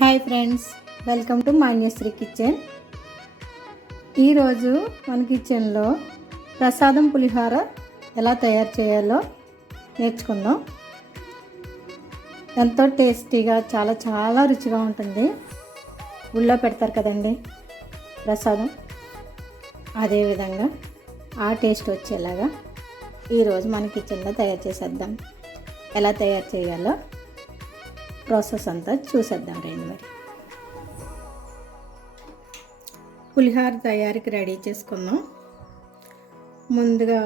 Hi friends welcome to Manyashri kitchen. ఈరోజు మన కిచెన్లో ప్రసాదం పులిహోర ఎలా తయారు చేయాలో నేర్చుకుందాం. ఎంతో టేస్టీగా చాలా చాలా రుచిగా ఉంటుంది. ఊళ్ళో పెడతారు కదండి ప్రసాదం. అదేవిధంగా ఆ టేస్ట్ వచ్చేలాగా ఈరోజు మన కిచెన్లో తయారు చేసేద్దాం. ఎలా తయారు చేయాలో ప్రాసెస్ అంతా చూసేద్దాం రండి మరి. పులిహోర తయారీకి రెడీ చేసుకుందాం. ముందుగా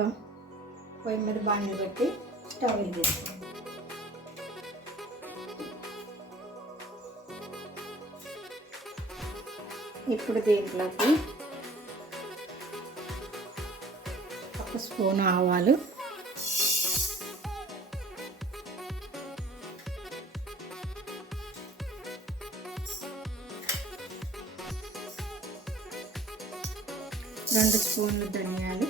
పొయ్యి మీద బాండి పెట్టి స్టవ్ వెలిగిస్తాం ఇప్పుడు దీంట్లోకి ఒక స్పూన్ ఆవాలు రెండు స్పూన్లు ధనియాలు.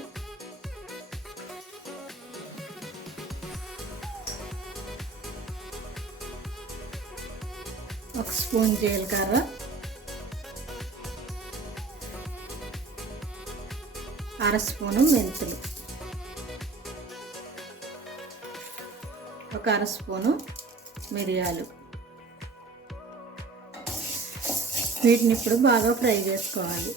ఒక స్పూన్ జీలకర్ర. అర స్పూను మెంతులు. ఒక అర స్పూను మిరియాలు. వీటిని ఇప్పుడు బాగా ఫ్రై చేసుకోవాలి.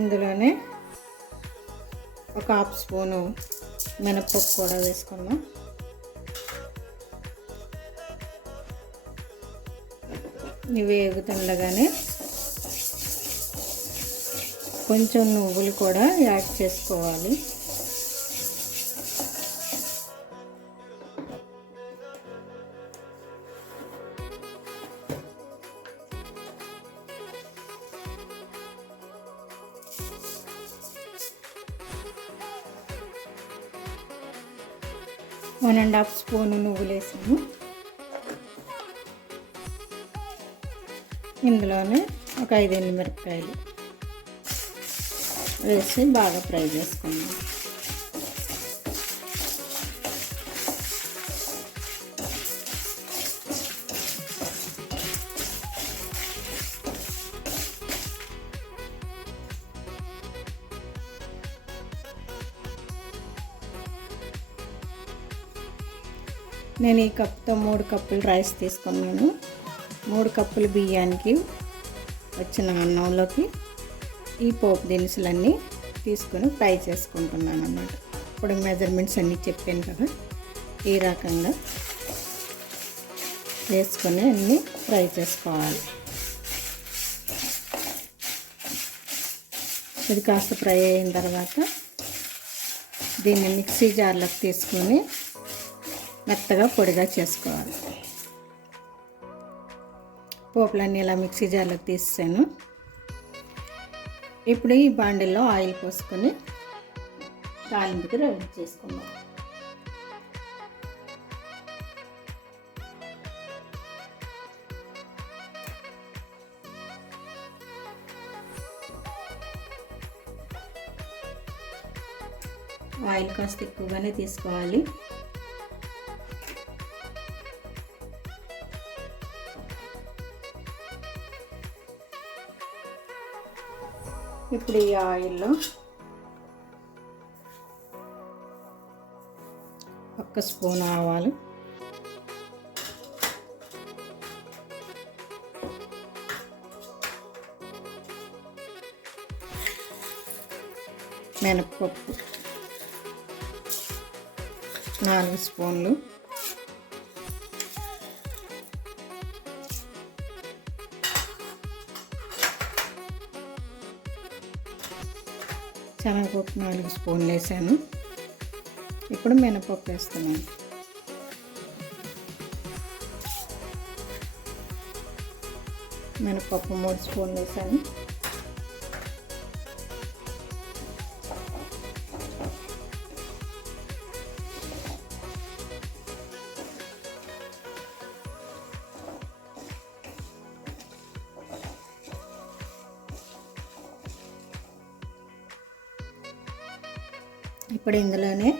ఇందులోనే ఒక హాఫ్ స్పూను మినప్పప్పు కూడా వేసుకుందాం. ఇవి వేగుతుండగానే కొంచెం నువ్వులు కూడా యాడ్ చేసుకోవాలి. వన్ అండ్ హాఫ్ స్పూన్ నువ్వులు వేసాము ఇందులోనే ఒక ఐదు మిరపకాయలు వేసి బాగా ఫ్రై చేసుకుందాం. నేను ఈ కప్తో మూడు కప్పులు రైస్ తీసుకున్నాను. మూడు కప్పులు బియ్యానికి వచ్చిన అన్నంలోకి ఈ పోపు దినుసులన్నీ తీసుకొని ఫ్రై చేసుకుంటున్నాను అన్నమాట. ఇప్పుడు మెజర్మెంట్స్ అన్నీ చెప్పాను కదా ఈ రకంగా వేసుకొని అన్నీ ఫ్రై చేసుకోవాలి. ఇది కాస్త ఫ్రై అయిన తర్వాత దీన్ని మిక్సీ జార్లోకి తీసుకొని మెత్తగా పొడిగా చేసుకోవాలి. పోపులన్నీ ఇలా మిక్సీ జార్లోకి తీసాను ఇప్పుడు ఈ బాండిల్లో ఆయిల్ పోసుకొని తాలింపుకి రెడీ చేసుకుందాం. ఆయిల్ కాస్త ఎక్కువగానే తీసుకోవాలి. ఇప్పుడు ఈ ఆయిల్లో ఒక్క స్పూన్ ఆవాలు. మినప్పప్పు. నాలుగు స్పూన్లు. శనగపప్పు నాలుగు స్పూన్లు వేసాను. ఇప్పుడు మినపప్పు వేస్తున్నాను. మినపప్పు మూడు స్పూన్లు వేసాను. ఇప్పుడు ఇందులోనే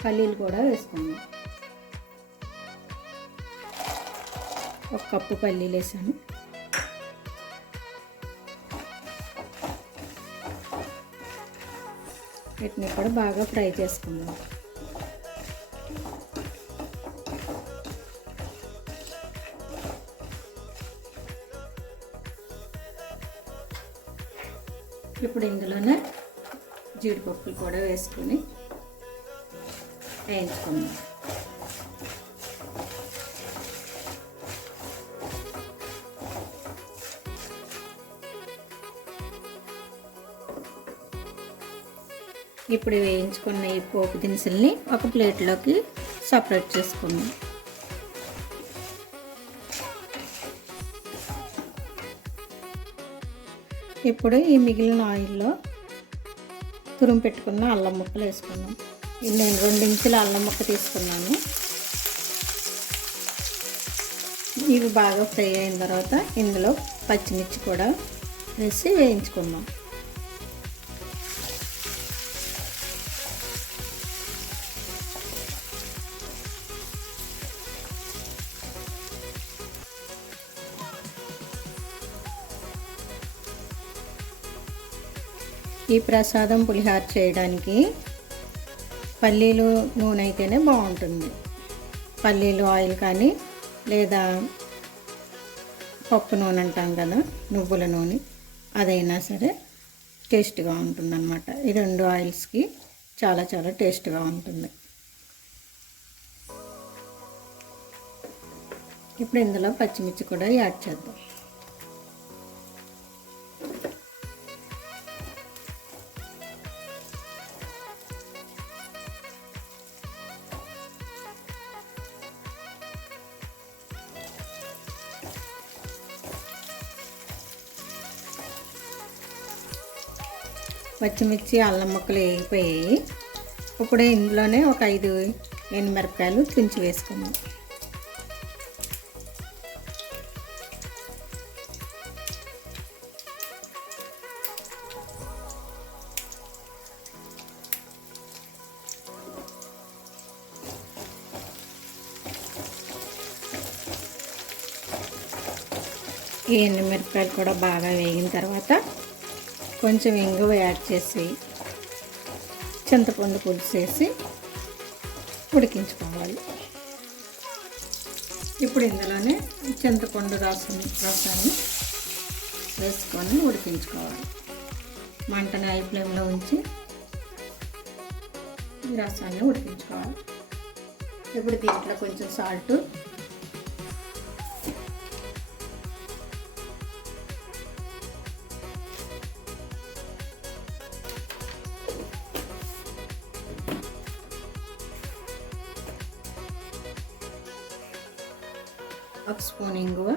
పల్లీలు కూడా వేసుకుందాం ఒక కప్పు పల్లీలు వేసాను. వీటిని కూడా బాగా ఫ్రై చేసుకుందాం. ఇప్పుడు ఇందులోనే జీడిపప్పులు కూడా వేసుకొని వేయించుకుందాం. ఇప్పుడు వేయించుకున్న ఈ పోపు దినుసుల్ని ఒక ప్లేట్లోకి సపరేట్ చేసుకుందాం. ఇప్పుడు ఈ మిగిలిన ఆయిల్లో తురుము పెట్టుకున్న అల్లం ముక్కలు వేసుకున్నాం నేను రెండు ఇంచుల అల్లం ముక్క తీసుకున్నాను. ఇవి బాగా ఫ్రై అయిన తర్వాత ఇందులో పచ్చిమిర్చి కూడా వేసి వేయించుకుందాం. ఈ ప్రసాదం పులిహార చేయడానికి పల్లీలు నూనె అయితేనే బాగుంటుంది. పల్లీలు ఆయిల్ కానీ లేదా పప్పు నూనె అంటాం కదా నువ్వుల నూనె అదైనా సరే టేస్ట్గా ఉంటుందన్నమాట. ఈ రెండు ఆయిల్స్కి చాలా చాలా టేస్ట్గా ఉంటుంది. ఇప్పుడు ఇందులో పచ్చిమిర్చి కూడా యాడ్ చేద్దాం. పచ్చిమిర్చి అల్లం ముక్కలు వేగిపోయాయి. ఇప్పుడు ఇందులోనే ఒక ఐదు ఎండుమిరపకాయలు తుంచి వేసుకున్నాం ఈ ఎండుమిరపకాయలు కూడా బాగా వేగిన తర్వాత కొంచెం ఇంగువ యాడ్ చేసి చింతపండు పులుసు వేసి ఉడికించుకోవాలి. ఇప్పుడు ఇందులోనే చింతపండు రసం రసాన్ని వేసుకొని ఉడికించుకోవాలి. మంటని హై ఫ్లేమ్లో ఉంచి రసాన్ని ఉడికించుకోవాలి. ఇప్పుడు దీంట్లో కొంచెం సాల్ట్ ఒక స్పూన్ ఇంగువ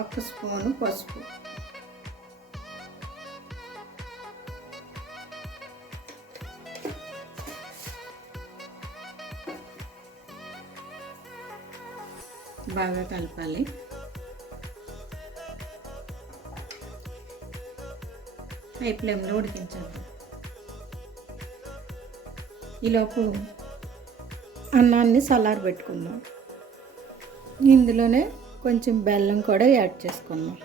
ఒక స్పూను పసుపు బాగా కలపాలి హై ఫ్లేమ్లో ఉడికించాలి. ఈలోపు అన్నాన్ని సలార్ పెట్టుకుందాం. ఇందులోనే కొంచెం బెల్లం కూడా యాడ్ చేసుకుందాం.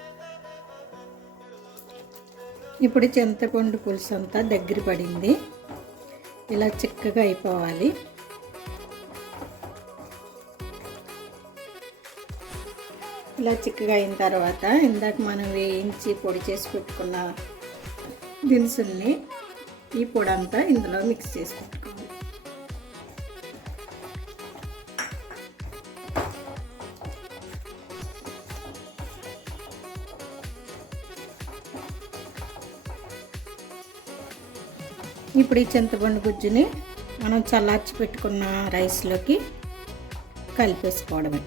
ఇప్పుడు చింతపండు పులుసు అంతా దగ్గర పడింది. ఇలా చిక్కగా అయిపోవాలి. ఇలా చిక్కగా అయిన తర్వాత ఇందాక మనం వేయించి పొడి చేసి పెట్టుకున్న దినుసుల్ని ఈ పొడి అంతా ఇందులో మిక్స్ చేసి పెట్టుకోవాలి ఇప్పుడు ఈ చింతపండు గుజ్జుని మనం చల్లార్చి పెట్టుకున్న రైస్లోకి కలిపేసుకోవడమే.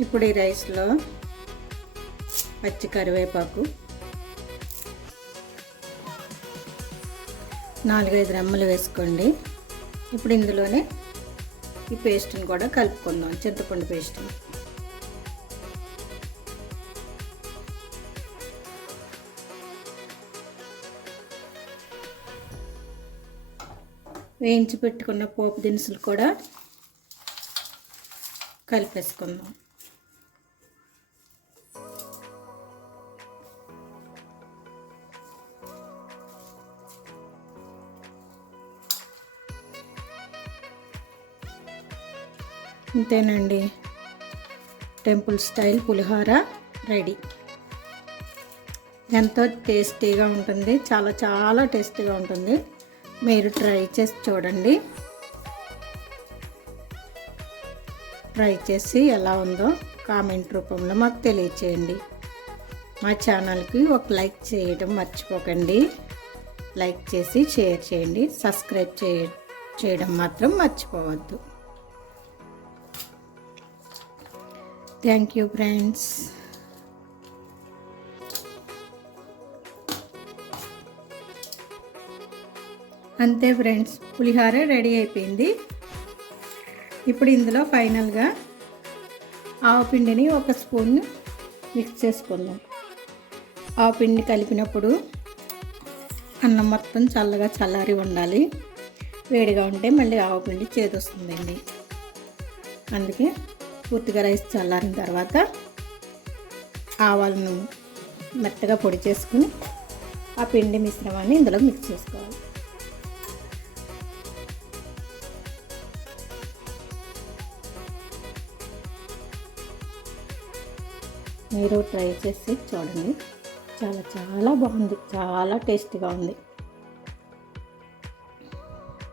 ఇప్పుడు ఈ రైస్లో పచ్చి కరివేపాకు నాలుగైదు రెమ్మలు వేసుకోండి. ఇప్పుడు ఇందులోనే ఈ పేస్ట్ని కూడా కలుపుకుందాం చింతపండు పేస్ట్ని. వేయించి పెట్టుకున్న పోపు దినుసులు కూడా కలిపేసుకుందాం. అంతేనండి టెంపుల్ స్టైల్ పులిహోర రెడీ. ఎంతో టేస్టీగా ఉంటుంది. చాలా చాలా టేస్టీగా ఉంటుంది. మీరు ట్రై చేసి చూడండి. ట్రై చేసి ఎలా ఉందో కామెంట్ రూపంలో మాకు తెలియచేయండి. మా ఛానల్కి ఒక లైక్ చేయడం మర్చిపోకండి. లైక్ చేసి షేర్ చేయండి. సబ్స్క్రైబ్ చేయ చేయడం మాత్రం మర్చిపోవద్దు. థ్యాంక్ యూ ఫ్రెండ్స్ అంతే ఫ్రెండ్స్ పులిహార రెడీ అయిపోయింది. ఇప్పుడు ఇందులో ఫైనల్గా ఆవు పిండిని ఒక స్పూన్ మిక్స్ చేసుకుందాం. ఆవు పిండి కలిపినప్పుడు అన్నం మొత్తం చల్లగా చల్లారి ఉండాలి. వేడిగా ఉంటే మళ్ళీ ఆవు పిండి చేదొస్తుందండి. అందుకే పూర్తిగా రైస్ చల్లారిన తర్వాత ఆవాలను మెత్తగా పొడి చేసుకుని ఆ పిండి మిశ్రమాన్ని ఇందులో మిక్స్ చేసుకోవాలి. మీరు ట్రై చేసి చూడండి. చాలా చాలా బాగుంది. చాలా టేస్టీగా ఉంది.